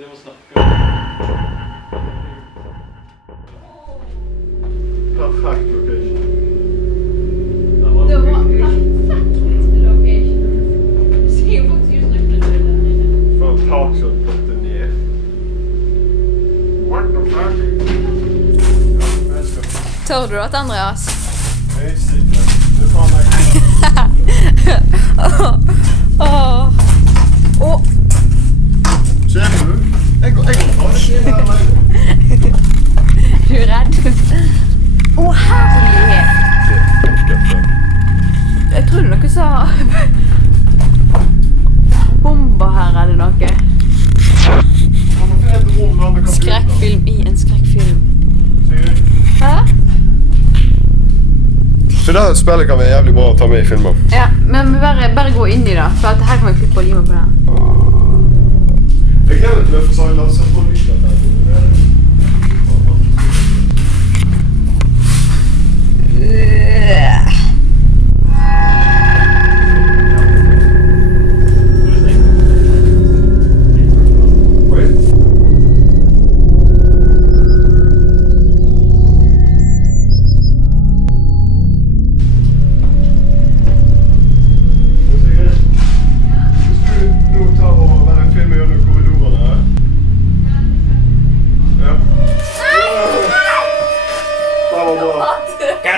vi må snakke. Perfekt location. Det var perfekt location. Det ser jo faktisk ut som nøkkelen der inne. For en takshot borte ned. What the fuck? Ja, jeg skal. Tør du at Andreas? Jeg er sikker. Det er faen meg. Ser du? Jeg går ta det inn her meg. Du er redd? Herlighet! Jeg tror noe sa bomber her eller noe. Skrekkfilm i en skrekkfilm. Hæ? Så det spillet kan være jævlig bra å ta med i filmer. Ja, men bare gå inn i det, for at her kan vi klippe og lime på det. Jeg gleder til å få seg la oss på lyden her.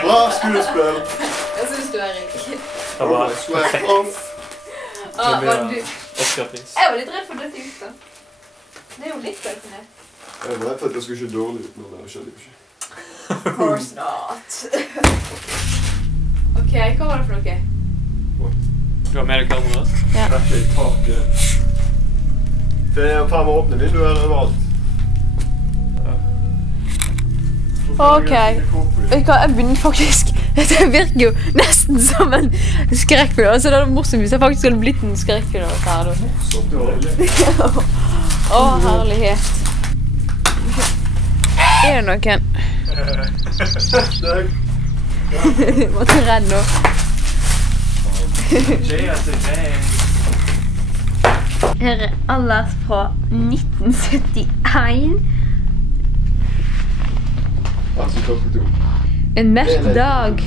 Bra skuespill! Jeg synes du er Erik. Det var perfekt. Oscar-pris. Jeg var litt redd for dette ut da. Det er jo litt redd for det. Jeg var redd for at jeg skulle se dårlig ut når det skjedde jo ikke. Of course not. Ok, hva var det for noe? Du har med deg kamera? Ja. Det er ikke i taket. Det er faen meg åpne vinduer overalt. Ok, jeg begynner faktisk, det virker jo nesten som en skrekkfilm, altså det er morsomt hvis jeg faktisk hadde blitt en skrekkfilm av dette her da. Morsomt, dårlig. Herlighet. Er det noen? Var du redd nå? Her er allers fra 1971. En mørk dag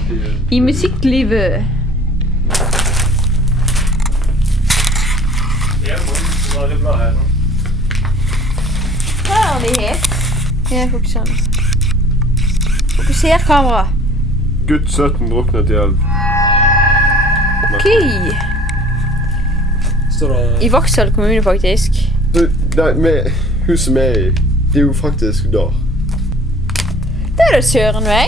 i musikklivet. Herlighet. Jeg fokuserer. Fokuser kamera. Gutt 17 druknet i elv. Ok. Står det... I Vaksdal kommune faktisk. Nei, med huset vi er i, det er jo faktisk der. Det er det søren vei.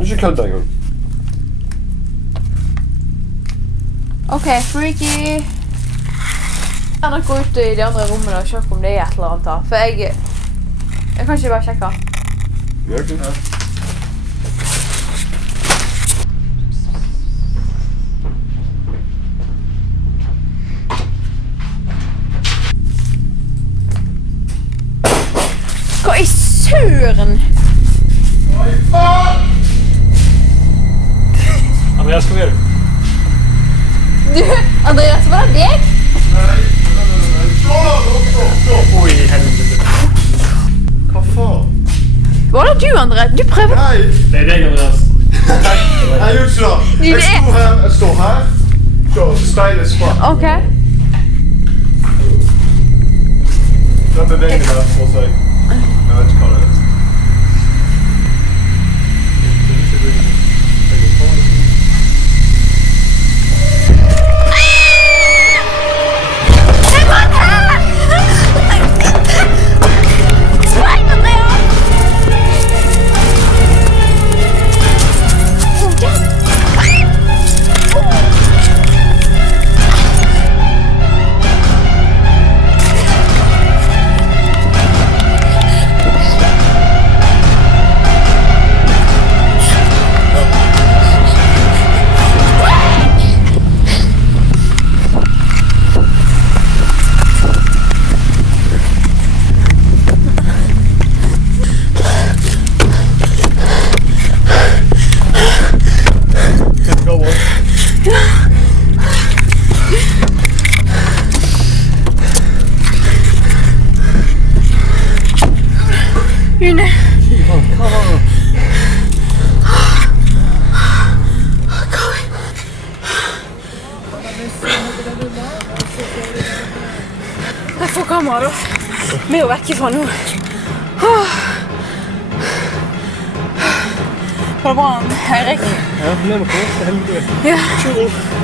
Ikke kødd engang. Ok, freaky. Jeg må gå ut i de andre rommene og sjekke om det er et eller annet her. For jeg kan ikke bare sjekke. Ja, ok. Hva i søren? Oi, faen! Andreas, kom igjen. Du, Andreas, var det deg? Nei. Oi, helvete. Hva faen? Var det du, Andreas? Du prøver... Nei! Det er deg, Andreas. Nei, jeg gjør ikke det. Jeg står her. Så steilet sprang. Ok. Den beveger meg for seg. Jeg vet ikke hva det er. June. Jeg får kamera da. Vi er jo vekk ifra nå. Var det bra, Eirik? Ja, det er noe. Det er heldig. Ja.